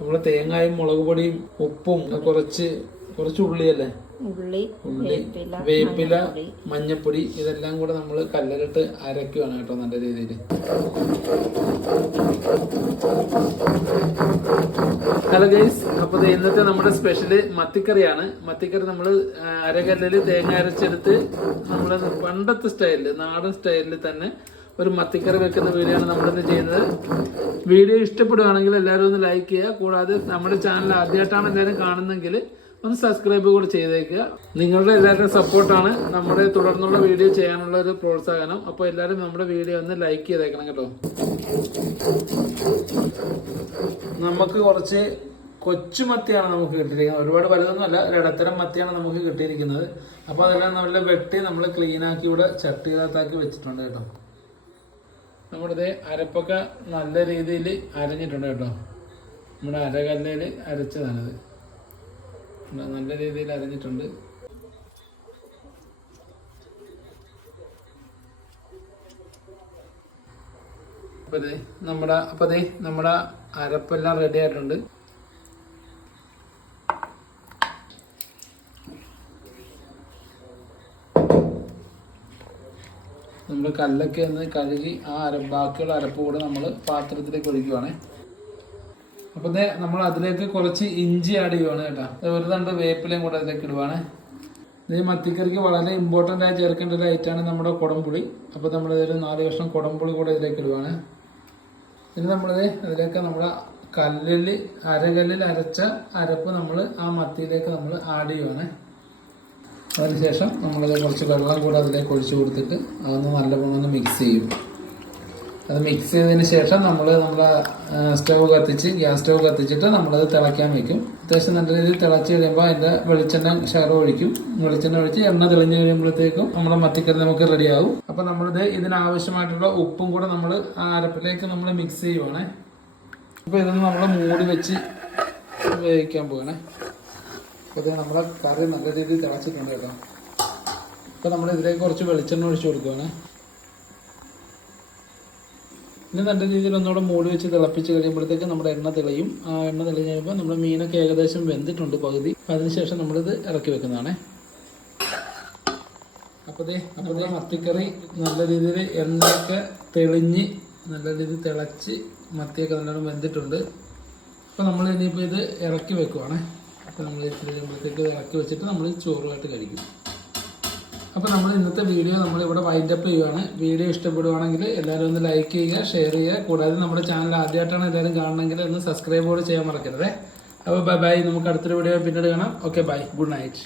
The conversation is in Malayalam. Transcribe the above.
നമ്മള് തേങ്ങയും മുളക് പൊടിയും ഉപ്പും കുറച്ച് ഉള്ളിയല്ലേ, ഉള്ളി, വേപ്പില, മഞ്ഞപ്പൊടി ഇതെല്ലാം കൂടെ നമ്മൾ കല്ലിലിട്ട് അരയ്ക്കുവാണ് കേട്ടോ നല്ല രീതിയിൽ. ഹലോ ഗൈസ്, അപ്പൊ ഇന്നത്തെ നമ്മുടെ സ്പെഷ്യല് മത്തിക്കറിയാണ്. മത്തിക്കറി നമ്മൾ അരകല്ലില് തേങ്ങ അരച്ചെടുത്ത് നമ്മള് പണ്ടത്തെ സ്റ്റൈലില്, നാടൻ സ്റ്റൈലില് തന്നെ ഒരു മത്തിക്കറി വെക്കുന്ന വീഡിയോ ആണ് നമ്മളിന്ന് ചെയ്യുന്നത്. വീഡിയോ ഇഷ്ടപ്പെടുകയാണെങ്കിൽ എല്ലാവരും ഒന്ന് ലൈക്ക് ചെയ്യുക. കൂടാതെ നമ്മുടെ ചാനൽ ആദ്യമായിട്ടാണ് എല്ലാവരും കാണുന്നെങ്കിൽ ഒന്ന് സബ്സ്ക്രൈബ് കൂടി ചെയ്തേക്കുക. നിങ്ങളുടെ എല്ലാവരുടെയും സപ്പോർട്ടാണ് നമ്മുടെ തുടർന്നുള്ള വീഡിയോ ചെയ്യാനുള്ള ഒരു പ്രോത്സാഹനം. അപ്പോൾ എല്ലാവരും നമ്മുടെ വീഡിയോ ഒന്ന് ലൈക്ക് ചെയ്തേക്കണം കേട്ടോ. നമുക്ക് കുറച്ച് കൊച്ചുമത്തിയാണ് നമുക്ക് കിട്ടിയിരിക്കുന്നത്. ഒരുപാട് വലുതൊന്നുമല്ല, ഒരു ഇടത്തരം മത്തിയാണ് നമുക്ക് കിട്ടിയിരിക്കുന്നത്. അപ്പോൾ അതെല്ലാം നല്ല വെട്ടി നമ്മൾ ക്ലീനാക്കി ഇവിടെ ചട്ടികത്താക്കി വെച്ചിട്ടുണ്ട് കേട്ടോ. നമ്മുടെ അരപ്പൊക്കെ നല്ല രീതിയിൽ അരഞ്ഞിട്ടുണ്ട് കേട്ടോ. നമ്മുടെ അരകല്ലിൽ അരച്ചതാണിത്, നല്ല രീതിയിൽ അരഞ്ഞിട്ടുണ്ട്. നമ്മുടെ അരപ്പെല്ലാം റെഡി ആയിട്ടുണ്ട്. നമ്മൾ കല്ലൊക്കെ ഒന്ന് കഴുകി ആ ബാക്കിയുള്ള അരപ്പ് കൂടെ നമ്മൾ പാത്രത്തിലേക്ക് ഒഴിക്കുവാണ്. അപ്പൊ നമ്മൾ അതിലേക്ക് കുറച്ച് ഇഞ്ചി ആഡ് ചെയ്യുവാണ് കേട്ടോ. ഒരു തണ്ട് വേപ്പിലയും കൂടെ അതിലേക്ക് ഇടുവാണ്. ഈ മത്തിക്കറിക്ക് വളരെ ഇമ്പോർട്ടൻ്റ് ആയി ചേർക്കേണ്ട ഒരു ഐറ്റാണ് നമ്മുടെ കുടംപുളി. അപ്പോൾ നമ്മളിതൊരു 4 കഷ്ണം കുടംപുളി കൂടെ ഇതിലേക്ക് ഇടുവാണ്. ഇനി അതിലേക്ക് നമ്മുടെ അരകല്ലിൽ അരച്ച അരപ്പ് നമ്മൾ ആ മത്തിയിലേക്ക് നമ്മൾ ആഡ് ചെയ്യുവാണ്. അതിനുശേഷം നമ്മളത് കുറച്ച് വെള്ളം കൂടെ അതിലേക്ക് ഒഴിച്ചു കൊടുത്തിട്ട് അതൊന്ന് നല്ലപോലെ മിക്സ് ചെയ്യും. അത് മിക്സ് ചെയ്തതിന് ശേഷം നമ്മുടെ ഗ്യാസ് സ്റ്റവ് കത്തിച്ചിട്ട് നമ്മളത് തിളയ്ക്കാൻ വെക്കും. അത്യാവശ്യം നല്ല രീതിയിൽ തിളച്ച് കഴിയുമ്പോൾ അതിൻ്റെ വെളിച്ചെണ്ണ ഒഴിക്കും. വെളിച്ചെണ്ണ ഒഴിച്ച് എണ്ണ തെളിഞ്ഞ് കഴിയുമ്പോഴത്തേക്കും നമ്മുടെ മത്തിക്കറി നമുക്ക് റെഡിയാകും. അപ്പം നമ്മളിത് ഇതിനാവശ്യമായിട്ടുള്ള ഉപ്പും കൂടെ നമ്മൾ ആ അരപ്പിലേക്ക് നമ്മൾ മിക്സ് ചെയ്യുവാണേ. അപ്പോൾ ഇതൊന്ന് നമ്മൾ മൂടി വെച്ച് വേവിക്കാൻ പോവാണേ. അപ്പോൾ ഇത് നമ്മുടെ കറി നല്ല രീതിയിൽ തിളച്ചിട്ടുണ്ട് കേട്ടോ. അപ്പോൾ നമ്മൾ ഇതിലേക്ക് കുറച്ച് വെളിച്ചെണ്ണ ഒഴിച്ച് കൊടുക്കുകയാണ്. ഇനി നല്ല രീതിയിൽ ഒന്നുകൂടെ മൂടി വെച്ച് തിളപ്പിച്ച് കഴിയുമ്പോഴത്തേക്ക് നമ്മുടെ എണ്ണ തെളിയും. ആ എണ്ണ തെളിഞ്ഞ് കഴിയുമ്പോൾ നമ്മുടെ മീനൊക്കെ ഏകദേശം വെന്തിട്ടുണ്ട് പകുതി. അതിനുശേഷം നമ്മളിത് ഇറക്കി വെക്കുന്നതാണ്. അപ്പോൾ മത്തിക്കറി നല്ല രീതിയിൽ എണ്ണയൊക്കെ തെളിഞ്ഞ് നല്ല രീതിയിൽ തിളച്ച് മത്തിയൊക്കെ നല്ലോണം വെന്തിട്ടുണ്ട്. അപ്പോൾ നമ്മൾ ഇനിയിപ്പോൾ ഇത് ഇറക്കി വെക്കുവാണ്. അപ്പോൾ നമ്മൾ കഴിയുമ്പോഴത്തേക്ക് ഇറക്കി വെച്ചിട്ട് നമ്മൾ ചോറുമായിട്ട് കഴിക്കും. അപ്പോൾ നമ്മൾ ഇന്നത്തെ വീഡിയോ നമ്മളിവിടെ വൈൻഡപ്പ് ചെയ്യുവാണ്. വീഡിയോ ഇഷ്ടപ്പെടുവാണെങ്കിൽ എല്ലാവരും ഒന്ന് ലൈക്ക് ചെയ്യുക, ഷെയർ ചെയ്യുക. കൂടാതെ നമ്മുടെ ചാനൽ ആദ്യമായിട്ടാണ് എല്ലാവരും കാണണമെങ്കിൽ ഒന്ന് സബ്സ്ക്രൈബ് കൂടെ ചെയ്യാൻ മറക്കരുത്. അപ്പോൾ ബൈ. നമുക്ക് അടുത്തൊരു വീഡിയോ പിന്നീട് കാണാം. Okay, bye. Good night.